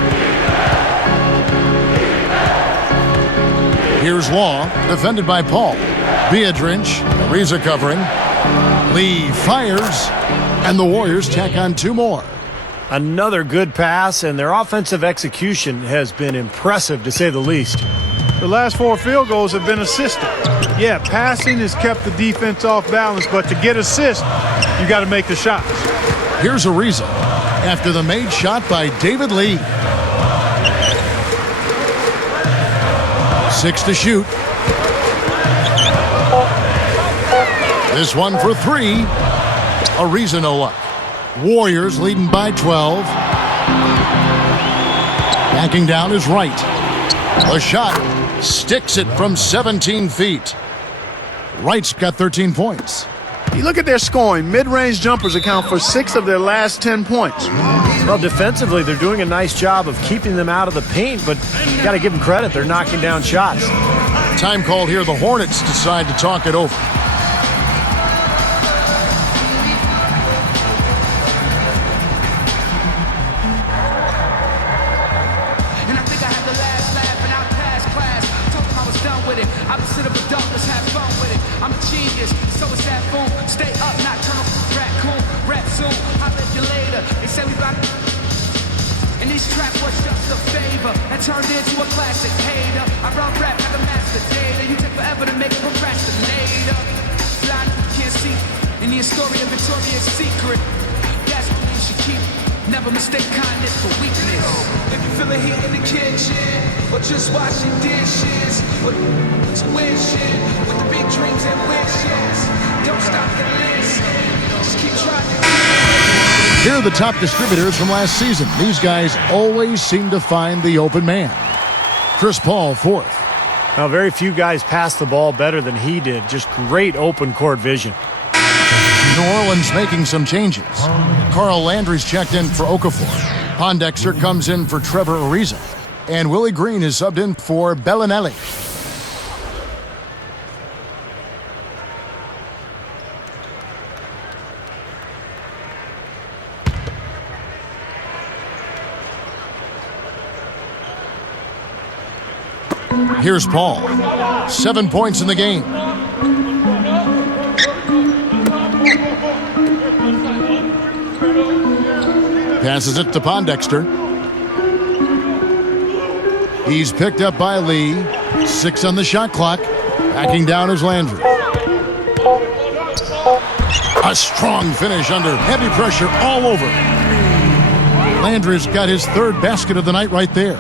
Here's Law, defended by Paul. Beatrice, Ariza covering. Lee fires, and the Warriors tack on 2 more. Another good pass, and their offensive execution has been impressive, to say the least. The last 4 field goals have been assisted. Yeah, passing has kept the defense off balance, but to get assists, you got to make the shots. Here's Ariza after the made shot by David Lee. 6 to shoot. This one for 3. Ariza no luck. Warriors leading by 12. Backing down is Wright. The shot sticks it from 17 feet. Wright's got 13 points. You look at their scoring. Mid-range jumpers account for 6 of their last 10 points. Well, defensively, they're doing a nice job of keeping them out of the paint, but you got to give them credit. They're knocking down shots. Time called here. The Hornets decide to talk it over. And I think I had the last laugh and I passed class. Told them I was done with it. Opposite of a dog, let's have fun with it. I'm a genius, so it's that boom. Stay up, nocturnal, raccoon, rap soon. I'll let you later. They say we rock. And this track was just a favor and turned into a classic hater. I run rap like a master data. You take forever to make a procrastinator. Blind, you can't see. In the story of Victoria's Secret. That's what you should keep. Never mistake kindness for weakness. If you feel the heat in the kitchen, or just washing dishes, or wishing with the big dreams and wishes. Don't stop the list. Just keep trying. Here are the top distributors from last season. These guys always seem to find the open man. Chris Paul, 4th. Now, very few guys pass the ball better than he did. Just great open court vision. New Orleans making some changes. Carl Landry's checked in for Okafor. Pondexter comes in for Trevor Ariza. And Willie Green is subbed in for Bellinelli. Here's Paul. 7 points in the game. Passes it to Pondexter. He's picked up by Lee. 6 on the shot clock. Backing down is Landry. A strong finish under heavy pressure all over. Landry's got his 3rd basket of the night right there.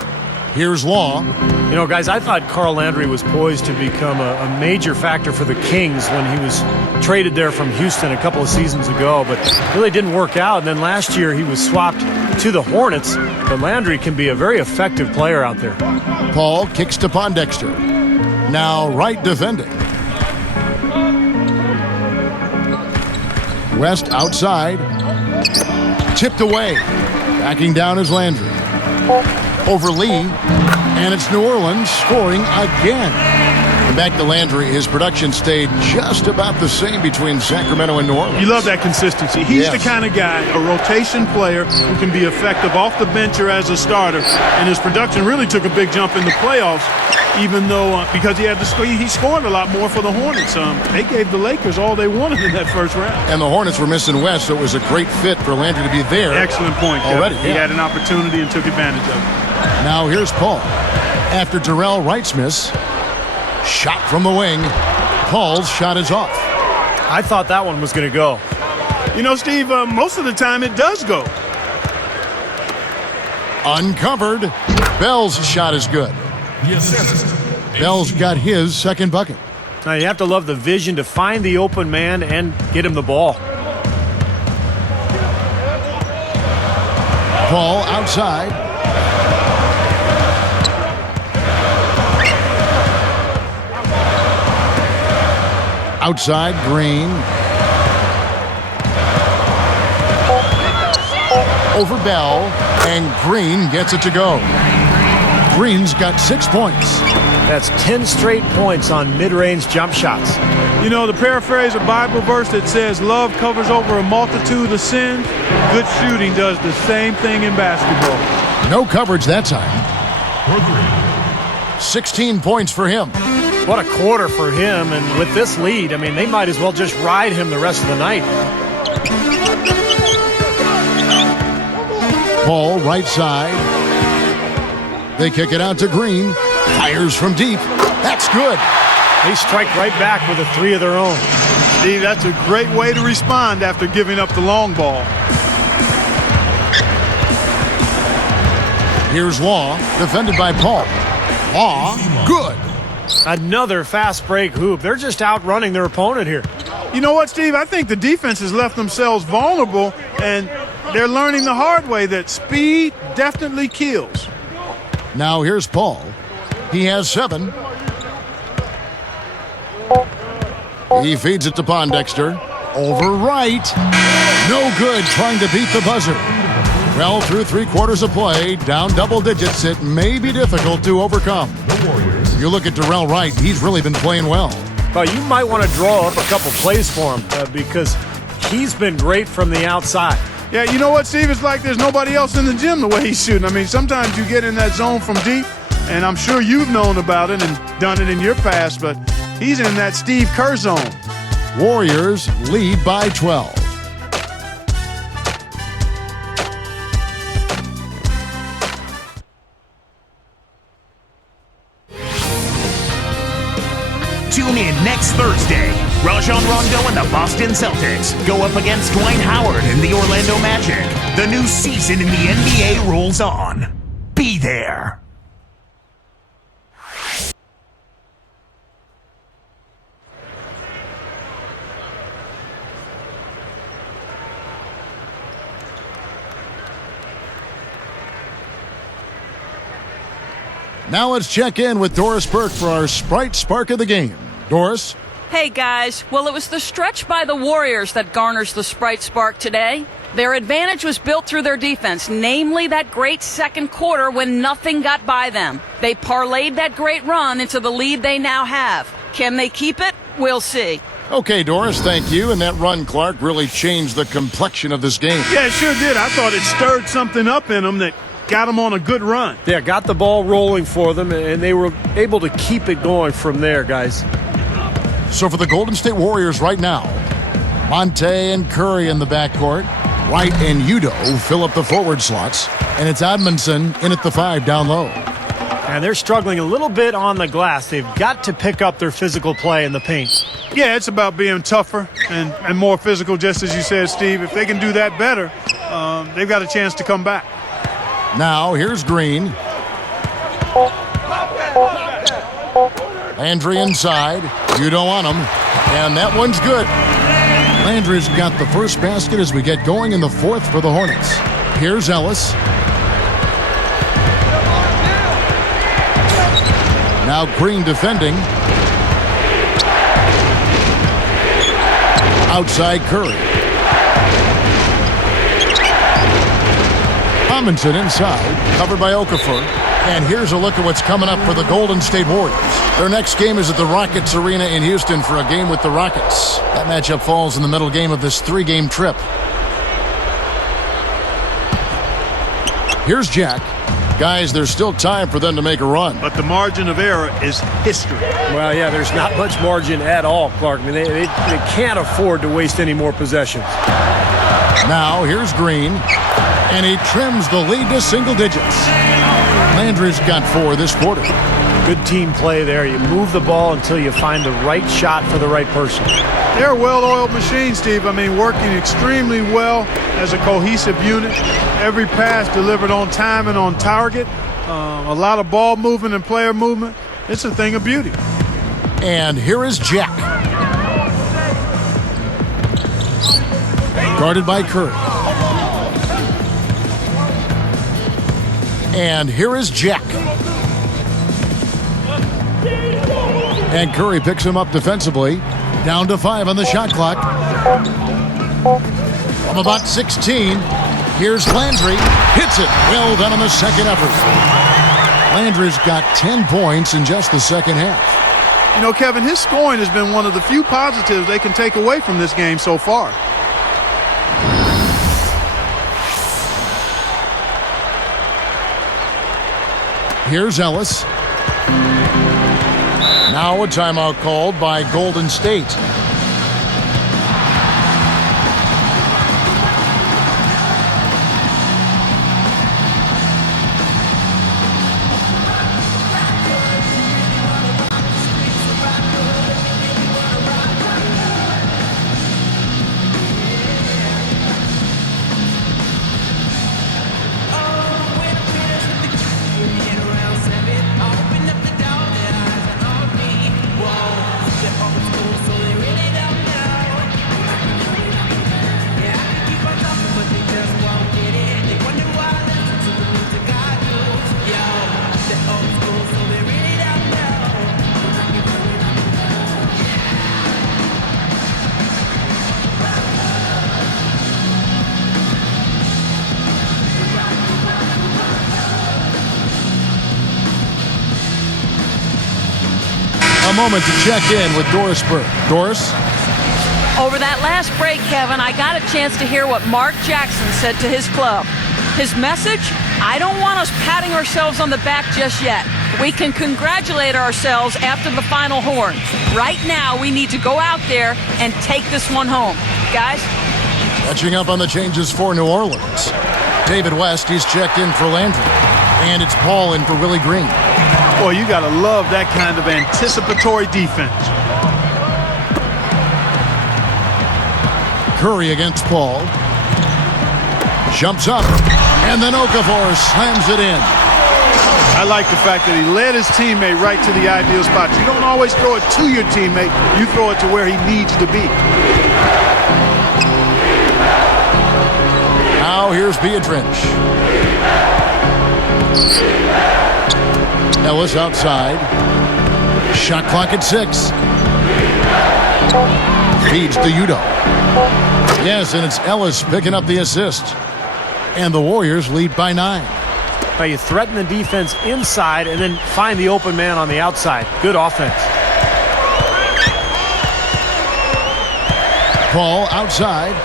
Here's Law. You know, guys, I thought Carl Landry was poised to become a major factor for the Kings when he was traded there from Houston a couple of seasons ago, but really didn't work out. And then last year he was swapped to the Hornets. But Landry can be a very effective player out there. Paul kicks to Pondexter. Now Wright defending. West outside. Tipped away. Backing down is Landry. Over Lee, and it's New Orleans scoring again. And back to Landry, his production stayed just about the same between Sacramento and New Orleans. You love that consistency. He's the kind of guy, a rotation player who can be effective off the bench or as a starter. And his production really took a big jump in the playoffs, even though because he had to score, he scored a lot more for the Hornets. They gave the Lakers all they wanted in that first round. And the Hornets were missing West, so it was a great fit for Landry to be there. Excellent point, already. He had an opportunity and took advantage of it. Now here's Paul. After Terrell Wright's miss, shot from the wing. Paul's shot is off. I thought that one was going to go. You know, Steve, most of the time it does go. Uncovered. Bell's shot is good. Bell's got his 2nd bucket. Now, you have to love the vision to find the open man and get him the ball. Paul outside. Outside, Green. Over Bell, and Green gets it to go. Green's got 6 points. That's 10 straight points on mid-range jump shots. You know, the paraphrase a Bible verse that says love covers over a multitude of sins, good shooting does the same thing in basketball. No coverage that time. 16 points for him. What a quarter for him, and with this lead, I mean, they might as well just ride him the rest of the night. Paul, right side. They kick it out to Green. Fires from deep. That's good. They strike right back with a 3 of their own. Steve, that's a great way to respond after giving up the long ball. Here's Law, defended by Paul. Law, good. Another fast break hoop. They're just outrunning their opponent here. You know what, Steve? I think the defense has left themselves vulnerable, and they're learning the hard way that speed definitely kills. Now here's Paul. He has 7. He feeds it to Pondexter. Over right. No good, trying to beat the buzzer. Well, through 3/4 of play, down double digits, it may be difficult to overcome. You look at Darrell Wright, he's really been playing well. Well, you might want to draw up a couple plays for him because he's been great from the outside. Yeah, you know what, Steve? It's like there's nobody else in the gym the way he's shooting. I mean, sometimes you get in that zone from deep, and I'm sure you've known about it and done it in your past, but he's in that Steve Kerr zone. Warriors lead by 12. Tune in next Thursday. Rajon Rondo and the Boston Celtics go up against Dwight Howard and the Orlando Magic. The new season in the NBA rolls on. Be there. Now let's check in with Doris Burke for our Sprite Spark of the game. Doris? Hey guys, well, it was the stretch by the Warriors that garners the Sprite Spark today. Their advantage was built through their defense, namely that great second quarter when nothing got by them. They parlayed that great run into the lead they now have. Can they keep it? We'll see. Okay, Doris, thank you. And that run, Clark, really changed the complexion of this game. Yeah, it sure did. I thought it stirred something up in them that got them on a good run. Yeah, got the ball rolling for them, and they were able to keep it going from there, guys. So for the Golden State Warriors right now, Monte and Curry in the backcourt. White and Udo fill up the forward slots. And it's Edmondson in at the 5 down low. And they're struggling a little bit on the glass. They've got to pick up their physical play in the paint. Yeah, it's about being tougher and more physical, just as you said, Steve. If they can do that better, they've got a chance to come back. Now here's Green. Landry inside. Udo on him. And that one's good. Landry's got the first basket as we get going in the 4th for the Hornets. Here's Ellis. Now Green defending. Outside Curry. Amundsen inside, covered by Okafor. And here's a look at what's coming up for the Golden State Warriors. Their next game is at the Rockets Arena in Houston for a game with the Rockets. That matchup falls in the middle game of this 3-game trip. Here's Jack. Guys, there's still time for them to make a run. But the margin of error is history. Well, yeah, there's not much margin at all, Clark. I mean, they can't afford to waste any more possessions. Now, here's Green. And he trims the lead to single digits. Landry's got 4 this quarter. Good team play there. You move the ball until you find the right shot for the right person. They're a well-oiled machine, Steve. I mean, working extremely well as a cohesive unit. Every pass delivered on time and on target. A lot of ball movement and player movement. It's a thing of beauty. And here is Jack. Guarded by Curry. And here is Jack. And Curry picks him up defensively. Down to 5 on the shot clock. From about 16, here's Landry. Hits it. Well done on the second effort. Landry's got 10 points in just the second half. You know, Kevin, his scoring has been one of the few positives they can take away from this game so far. Here's Ellis. Now a timeout called by Golden State. moment to check in with Doris Burke. Doris? Over that last break, Kevin, I got a chance to hear what Mark Jackson said to his club. His message? I don't want us patting ourselves on the back just yet. We can congratulate ourselves after the final horn. Right now, we need to go out there and take this one home. Guys? Catching up on the changes for New Orleans. David West, he's checked in for Landry. And it's Paul in for Willie Green. Boy, you got to love that kind of anticipatory defense. Curry against Paul. Jumps up. And then Okafor slams it in. I like the fact that he led his teammate right to the ideal spot. You don't always throw it to your teammate. You throw it to where he needs to be. Now here's Beatrice. Ellis outside. Shot clock at 6. Feeds to Udo. Yes, and it's Ellis picking up the assist. And the Warriors lead by 9. Now you threaten the defense inside and then find the open man on the outside. Good offense. Paul outside.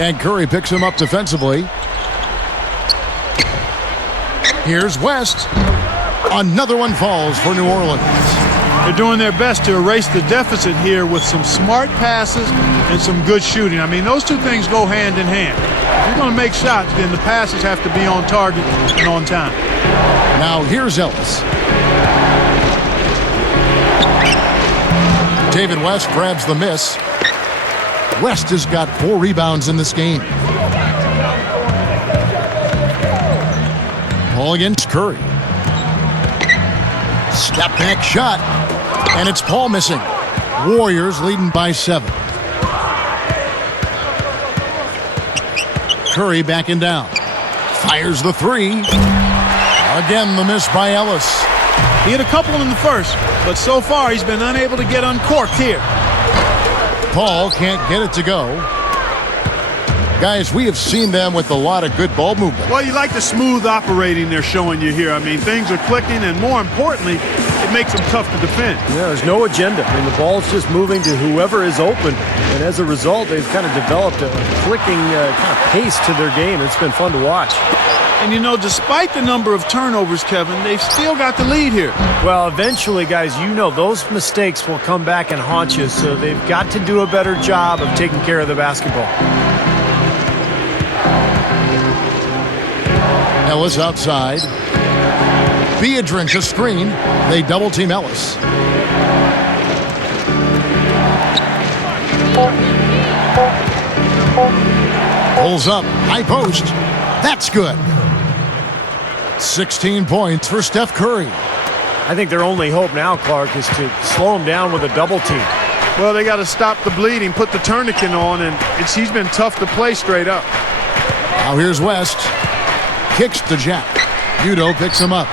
And Curry picks him up defensively. Here's West. Another one falls for New Orleans. They're doing their best to erase the deficit here with some smart passes and some good shooting. I mean, those two things go hand in hand. If you're going to make shots, then the passes have to be on target and on time. Now here's Ellis. David West grabs the miss. West has got 4 rebounds in this game. Paul against Curry. Step back shot. And it's Paul missing. Warriors leading by 7. Curry backing down. Fires the 3. Again, the miss by Ellis. He hit a couple in the first, but so far he's been unable to get uncorked here. Paul can't get it to go. Guys, we have seen them with a lot of good ball movement. Well, you like the smooth operating they're showing you here. I mean, things are clicking, and more importantly, it makes them tough to defend. Yeah, there's no agenda. I mean, the ball's just moving to whoever is open, and as a result, they've kind of developed a clicking kind of pace to their game. It's been fun to watch. And, you know, despite the number of turnovers, Kevin, they've still got the lead here. Well, eventually, guys, you know those mistakes will come back and haunt you, so they've got to do a better job of taking care of the basketball. Ellis outside. Beatrice a screen. They double team Ellis. Pulls up. High post. That's good. 16 points for Steph Curry. I think their only hope now, Clark, is to slow him down with a double team. Well, they got to stop the bleeding, put the tourniquet on, and he's been tough to play straight up. Now here's West. Kicks to Jack. Udo picks him up.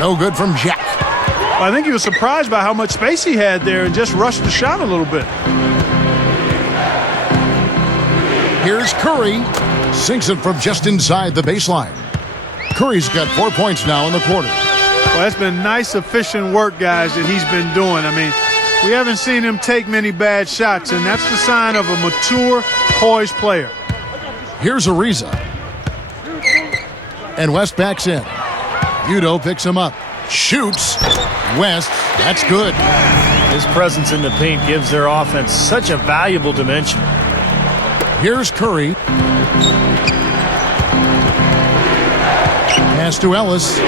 No good from Jack. Well, I think he was surprised by how much space he had there and just rushed the shot a little bit. Here's Curry. Sinks it from just inside the baseline. Curry's got 4 points now in the quarter. Well, that's been nice, efficient work, guys, that he's been doing. I mean, we haven't seen him take many bad shots, and that's the sign of a mature, poised player. Here's Ariza. And West backs in. Udo picks him up. Shoots. West, that's good. His presence in the paint gives their offense such a valuable dimension. Here's Curry. Pass to Ellis.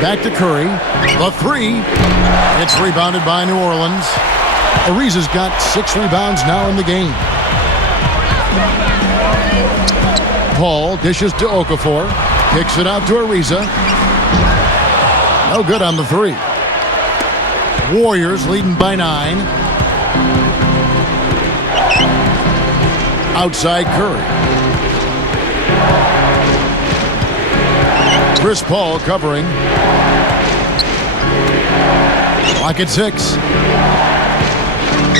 Back to Curry. The 3. It's rebounded by New Orleans. Ariza's got 6 rebounds now in the game. Paul dishes to Okafor. Kicks it out to Ariza. No good on the 3. Warriors leading by 9. Outside Curry. Chris Paul covering. Clock at 6.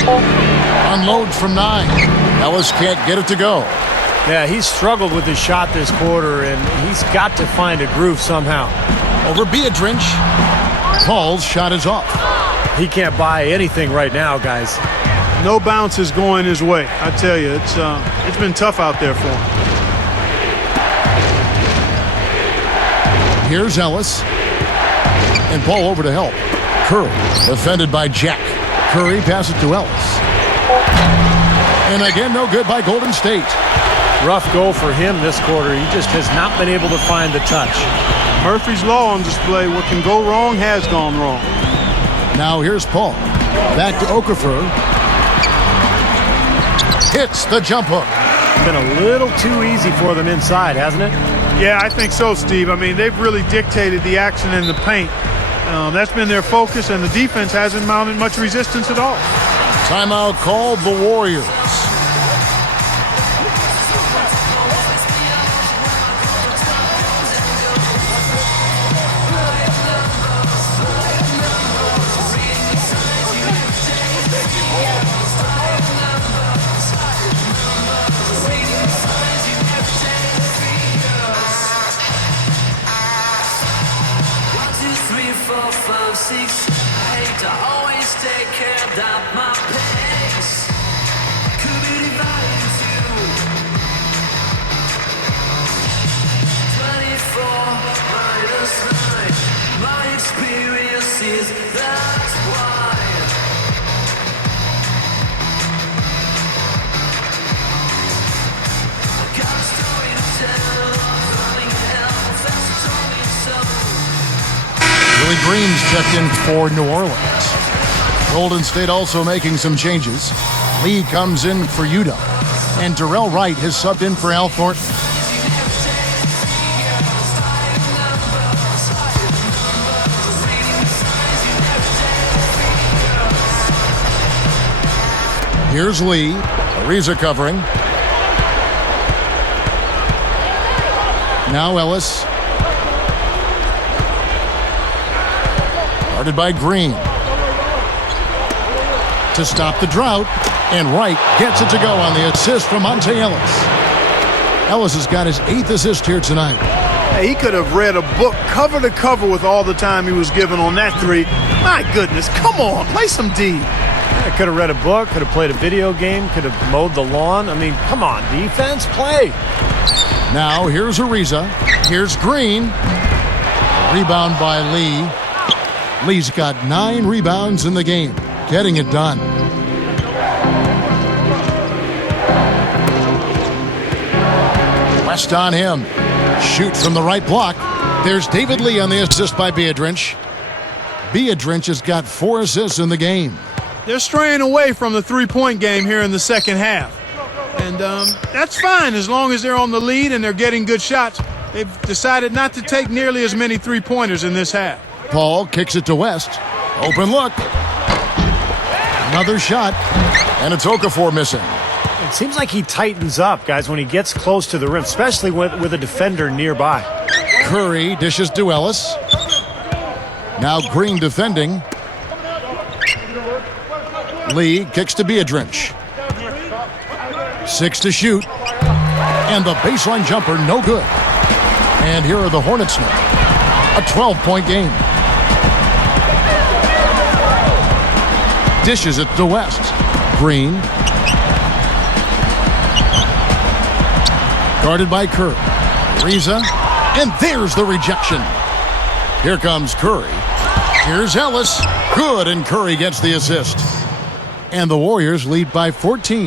Unloads from 9. Ellis can't get it to go. Yeah, he's struggled with his shot this quarter, and he's got to find a groove somehow. Over Beadrinch. Paul's shot is off. He can't buy anything right now, guys. No bounce is going his way. I tell you, it's been tough out there for him. Here's Ellis. And Paul over to help. Curry, defended by Jack. Curry passes to Ellis. And again, no good by Golden State. Rough go for him this quarter. He just has not been able to find the touch. Murphy's Law on display. What can go wrong has gone wrong. Now here's Paul. Back to Okafor. Hits the jump hook. Been a little too easy for them inside, hasn't it? Yeah, I think so, Steve. I mean, they've really dictated the action in the paint. That's been their focus, and the defense hasn't mounted much resistance at all. Timeout called the Warriors. Green's checked in for New Orleans. Golden State also making some changes. Lee comes in for Utah. And Darrell Wright has subbed in for Al Thornton. Here's Lee. Ariza covering. Now Ellis. Guarded by Green. To stop the drought. And Wright gets it to go on the assist from Monte Ellis. Ellis has got his 8th assist here tonight. Hey, he could have read a book cover to cover with all the time he was given on that three. My goodness, come on, play some D. Yeah, could have read a book, could have played a video game, could have mowed the lawn. I mean, come on, defense, play. Now here's Ariza. Here's Green. Rebound by Lee. Lee's got 9 rebounds in the game, getting it done. West on him. Shoot from the right block. There's David Lee on the assist by Beadrinch. Beadrinch has got 4 assists in the game. They're straying away from the three-point game here in the second half. And that's fine as long as they're on the lead and they're getting good shots. They've decided not to take nearly as many three-pointers in this half. Paul kicks it to West. Open look. Another shot. And it's Okafor missing. It seems like he tightens up, guys, when he gets close to the rim, especially with a defender nearby. Curry dishes to Ellis. Now Green defending. Lee kicks to Beadrinch. 6 to shoot. And the baseline jumper, no good. And here are the Hornets now. A 12-point game. Dishes it to West. Green. Guarded by Curry. Ariza. And there's the rejection. Here comes Curry. Here's Ellis. Good, and Curry gets the assist. And the Warriors lead by 14.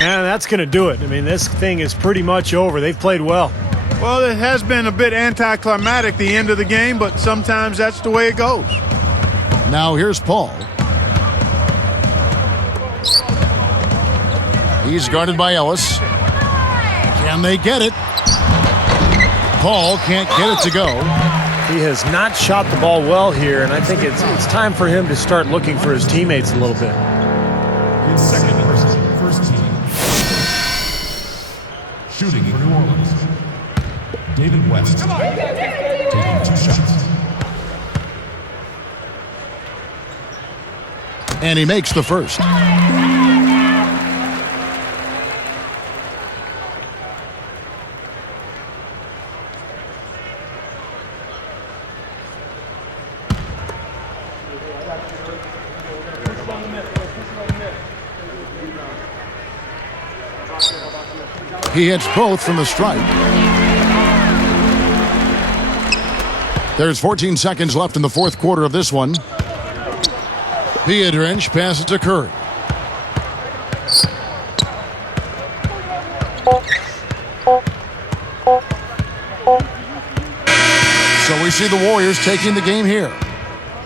Yeah, that's going to do it. I mean, this thing is pretty much over. They've played well. Well, it has been a bit anticlimactic the end of the game, but sometimes that's the way it goes. Now here's Paul. He's guarded by Ellis. Can they get it? Paul can't get it to go. He has not shot the ball well here, and I think it's time for him to start looking for his teammates a little bit. His second versus first team. Shooting for New Orleans. David West. Taking 2 shots. And he makes the first. He hits both from the strike. There's 14 seconds left in the fourth quarter of this one. Piedrinch passes to Curry. So we see the Warriors taking the game here.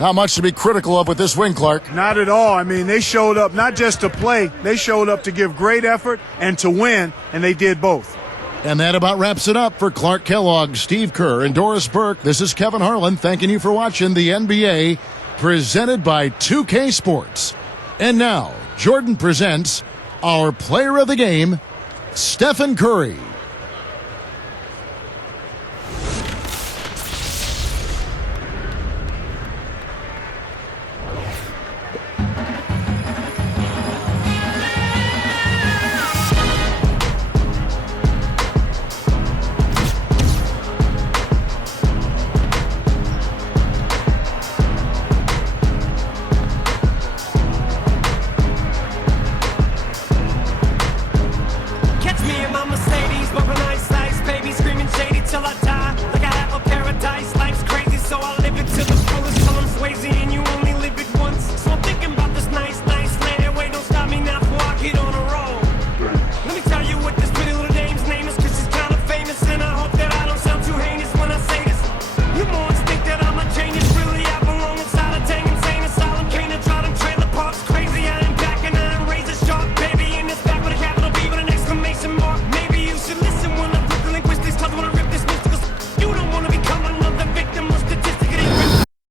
Not much to be critical of with this win, Clark. Not at all. I mean, they showed up not just to play, they showed up to give great effort and to win, and they did both. And that about wraps it up for Clark Kellogg, Steve Kerr, and Doris Burke. This is Kevin Harlan thanking you for watching the NBA presented by 2K Sports. And now, Jordan presents our player of the game, Stephen Curry.